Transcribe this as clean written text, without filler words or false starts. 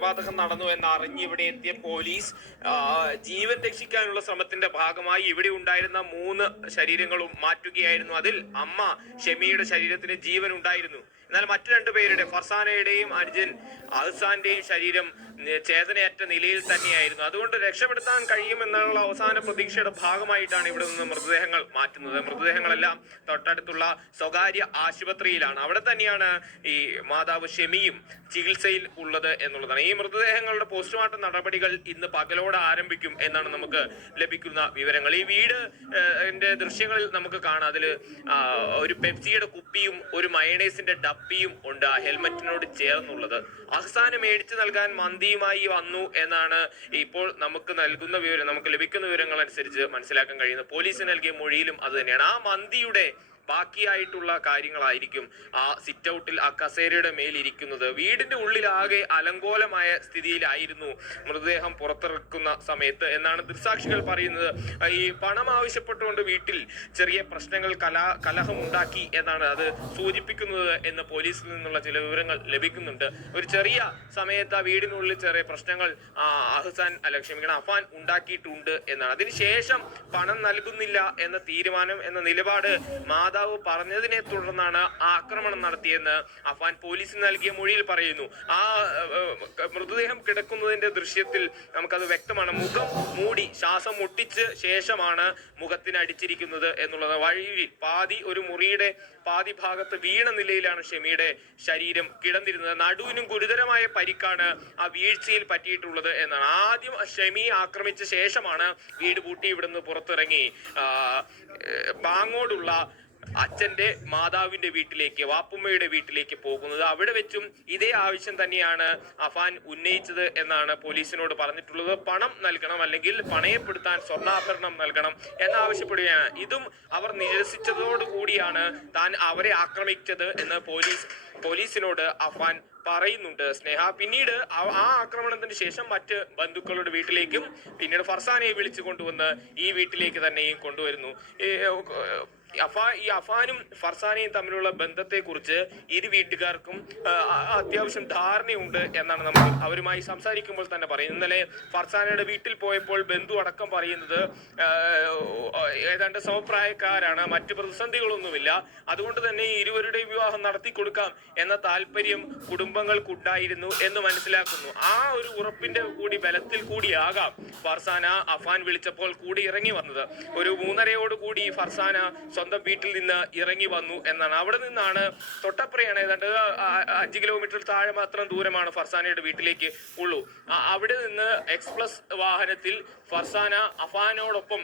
കൊലപാതകം നടന്നു എന്നറിഞ്ഞ് ഇവിടെ എത്തിയ പോലീസ് ജീവൻ രക്ഷിക്കാനുള്ള ശ്രമത്തിന്റെ ഭാഗമായി ഇവിടെ ഉണ്ടായിരുന്ന 3 ശരീരങ്ങളും മാറ്റുകയായിരുന്നു. അതിൽ അമ്മ ഷെമിയുടെ ശരീരത്തിന് ജീവൻ ഉണ്ടായിരുന്നു. എന്നാൽ മറ്റു 2 പേരുടെ ഫർസാനയുടെയും അനുജൻ അഹ്സാന്റെയും ശരീരം ചേതനയറ്റ നിലയിൽ തന്നെയായിരുന്നു. അതുകൊണ്ട് രക്ഷപ്പെടുത്താൻ കഴിയുമെന്നുള്ള അവസാന പ്രതീക്ഷയുടെ ഭാഗമായിട്ടാണ് ഇവിടെ നിന്ന് മൃതദേഹങ്ങൾ മാറ്റുന്നത്. മൃതദേഹങ്ങളെല്ലാം തൊട്ടടുത്തുള്ള സ്വകാര്യ ആശുപത്രിയിലാണ്. അവിടെ തന്നെയാണ് ഈ മാതാവ് ഷെമിയും ചികിത്സയിൽ ഉള്ളത് എന്നുള്ളതാണ്. ഈ മൃതദേഹങ്ങളുടെ പോസ്റ്റ്മോർട്ടം നടപടികൾ ഇന്ന് പകലോടെ ആരംഭിക്കും എന്നാണ് നമുക്ക് ലഭിക്കുന്ന വിവരങ്ങൾ. ഈ വീട് ദൃശ്യങ്ങളിൽ നമുക്ക് കാണാം. അതില് ഒരു പെപ്സിയുടെ കുപ്പിയും ഒരു മയണൈസിന്റെ ഡപ്പിയും ഉണ്ട് ആ ഹെൽമെറ്റിനോട് ചേർന്നുള്ളത്. അഹ്സാന് മേടിച്ചു നൽകാൻ മന്തിയുമായി വന്നു എന്നാണ് ഇപ്പോൾ നമുക്ക് ലഭിക്കുന്ന വിവരങ്ങൾ അനുസരിച്ച് മനസ്സിലാക്കാൻ കഴിയുന്നത്. പോലീസ് നൽകിയ മൊഴിയിലും അത് തന്നെയാണ്. ആ മന്തിയുടെ ബാക്കിയായിട്ടുള്ള കാര്യങ്ങളായിരിക്കും ആ സിറ്റ് ഔട്ടിൽ ആ കസേരയുടെ മേലിരിക്കുന്നത്. വീടിന്റെ ഉള്ളിലാകെ അലങ്കോലമായ സ്ഥിതിയിലായിരുന്നു മൃതദേഹം പുറത്തിറക്കുന്ന സമയത്ത് എന്നാണ് ദൃക്സാക്ഷികൾ പറയുന്നത്. ഈ പണം ആവശ്യപ്പെട്ടുകൊണ്ട് വീട്ടിൽ ചെറിയ പ്രശ്നങ്ങൾ കലഹമുണ്ടാക്കി എന്നാണ് അത് സൂചിപ്പിക്കുന്നത് എന്ന് പോലീസിൽ നിന്നുള്ള ചില വിവരങ്ങൾ ലഭിക്കുന്നുണ്ട്. ഒരു ചെറിയ സമയത്ത് ആ വീടിനുള്ളിൽ ചെറിയ പ്രശ്നങ്ങൾ അഫാൻ ഉണ്ടാക്കിയിട്ടുണ്ട് എന്നാണ്. അതിനുശേഷം പണം നൽകുന്നില്ല എന്ന തീരുമാനം എന്ന നിലപാട് മാതാവ് പറഞ്ഞതിനെ തുടർന്നാണ് ആക്രമണം നടത്തിയെന്ന് അഫാൻ പോലീസിന് നൽകിയ മൊഴിയിൽ പറയുന്നു. ആ മൃതദേഹം കിടക്കുന്നതിന്റെ ദൃശ്യത്തിൽ നമുക്കത് വ്യക്തമാണ്. മുഖം മൂടി ശ്വാസം മുട്ടിച്ച് ശേഷമാണ് മുഖത്തിന് അടിച്ചിരിക്കുന്നത് എന്നുള്ളത്. വഴിയിൽ ഒരു മുറിയുടെ പാതി ഭാഗത്ത് വീണ നിലയിലാണ് ഷെമിയുടെ ശരീരം കിടന്നിരുന്നത്. നടുവിനും ഗുരുതരമായ പരിക്കാണ് ആ വീഴ്ചയിൽ പറ്റിയിട്ടുള്ളത് എന്നാണ്. ആദ്യം ഷെമിയെ ആക്രമിച്ച ശേഷമാണ് വീട് പൂട്ടി ഇവിടുന്ന് പുറത്തിറങ്ങി പാങ്ങോടുള്ള അച്ഛന്റെ മാതാവിന്റെ വീട്ടിലേക്ക്, വാപ്പുമ്മയുടെ വീട്ടിലേക്ക് പോകുന്നത്. അവിടെ വെച്ചും ഇതേ ആവശ്യം തന്നെയാണ് അഫാൻ ഉന്നയിച്ചത് എന്നാണ് പോലീസിനോട് പറഞ്ഞിട്ടുള്ളത്. പണം നൽകണം, അല്ലെങ്കിൽ പണയപ്പെടുത്താൻ സ്വർണ്ണാഭരണം നൽകണം എന്നാവശ്യപ്പെടുകയാണ്. ഇതും അവർ നിരസിച്ചതോടുകൂടിയാണ് താൻ അവരെ ആക്രമിച്ചത് എന്ന് പോലീസിനോട് അഫാൻ പറയുന്നുണ്ട് സ്നേഹ. പിന്നീട് ആ ആക്രമണത്തിന് ശേഷം മറ്റ് ബന്ധുക്കളുടെ വീട്ടിലേക്കും പിന്നീട് ഫർസാനയെ വിളിച്ചു കൊണ്ടുവന്ന് ഈ വീട്ടിലേക്ക് തന്നെയും കൊണ്ടുവരുന്നു. ഈ അഫാനും ഫർസാനയും തമ്മിലുള്ള ബന്ധത്തെ കുറിച്ച് ഇരു വീട്ടുകാർക്കും അത്യാവശ്യം ധാരണയുണ്ട് എന്നാണ് നമ്മൾ അവരുമായി സംസാരിക്കുമ്പോൾ തന്നെ പറയുന്നത്. ഇന്നലെ ഫർസാനയുടെ വീട്ടിൽ പോയപ്പോൾ ബന്ധു അടക്കം പറയുന്നത് ഏതാണ്ട് സമപ്രായക്കാരാണ്, മറ്റു പ്രതിസന്ധികളൊന്നുമില്ല, അതുകൊണ്ട് തന്നെ ഇരുവരുടെ വിവാഹം നടത്തി കൊടുക്കാം എന്ന താല്പര്യം കുടുംബങ്ങൾക്കുണ്ടായിരുന്നു എന്ന് മനസ്സിലാക്കുന്നു. ആ ഒരു ഉറപ്പിന്റെ കൂടി ബലത്തിൽ കൂടിയാകാം ഫർസാന അഫാൻ വിളിച്ചപ്പോൾ കൂടി ഇറങ്ങി വന്നത്. ഒരു 3:30 കൂടി ഫർസാന സ്വന്തം വീട്ടിൽ നിന്ന് ഇറങ്ങി വന്നു എന്നാണ്. അവിടെ നിന്നാണ് തൊട്ടപ്പുറയാണ്, ഏതാണ്ട് 5 കിലോമീറ്റർ താഴെ മാത്രം ദൂരമാണ് ഫർസാനയുടെ വീട്ടിലേക്ക് ഉള്ളൂ. അവിടെ നിന്ന് എക്സ്പ്രസ് വാഹനത്തിൽ ഫർസാന അഫാനോടൊപ്പം